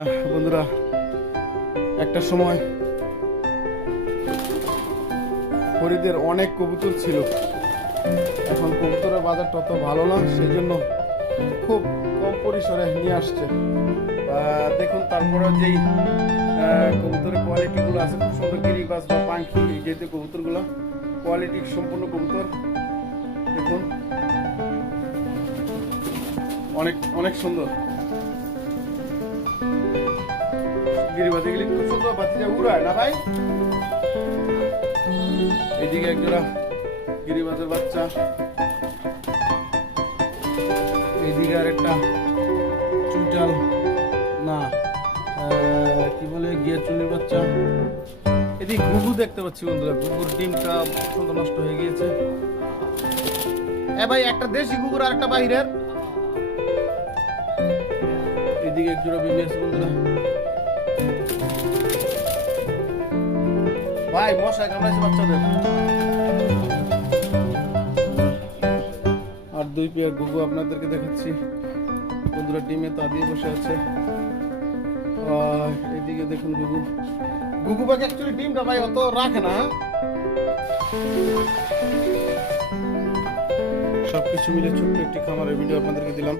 বন্ধুরা, একটা সময় হরিদের অনেক কবুতর ছিল। এখন কবুতরের বাজারটা অত ভালো না, সেই জন্য খুব কম পরিসরে নিয়ে আসছে। দেখুন, তারপরে যেই কবুতরের কোয়ালিটিগুলো আছে, খুব সুন্দর গিরিবাজ বা পাখি যেহেতু কবুতরগুলো কোয়ালিটি সম্পূর্ণ কবুতর। দেখুন, অনেক অনেক সুন্দর গিরিবাজ, এগুলি খুব সুন্দর বাচ্চা উড়ায় না ভাই। এদিকে একজোড়া গিরিবাজের বাচ্চা, এইদিকে আর একটা চুইটাল না কি বলে গিয়ে চুলির বাচ্চা। এদিকে ঘুঘু দেখতে পাচ্ছি বন্ধুরা, ঘুঘুর ডিমটা সুন্দর নষ্ট হয়ে গিয়েছে। ভাই, একটা দেশি ঘুঘুর আর একটা বাহিরের। এদিকে একজোড়া বেবি আছে বন্ধুরা। ভাই, মশাই কামড়াইছে বাচ্চাদের। আর দুই পেয়ার ঘুঘু আপনাদেরকে দেখাচ্ছি বন্ধুরা, ডিমে তা দিয়ে বসে আছে। এইদিকে দেখুন ঘুঘু পাখি অ্যাকচুয়ালি ডিমটা ভাই অত রাখে না। সবকিছু মিলে ছোট্ট একটি খামারের ভিডিও আপনাদেরকে দিলাম।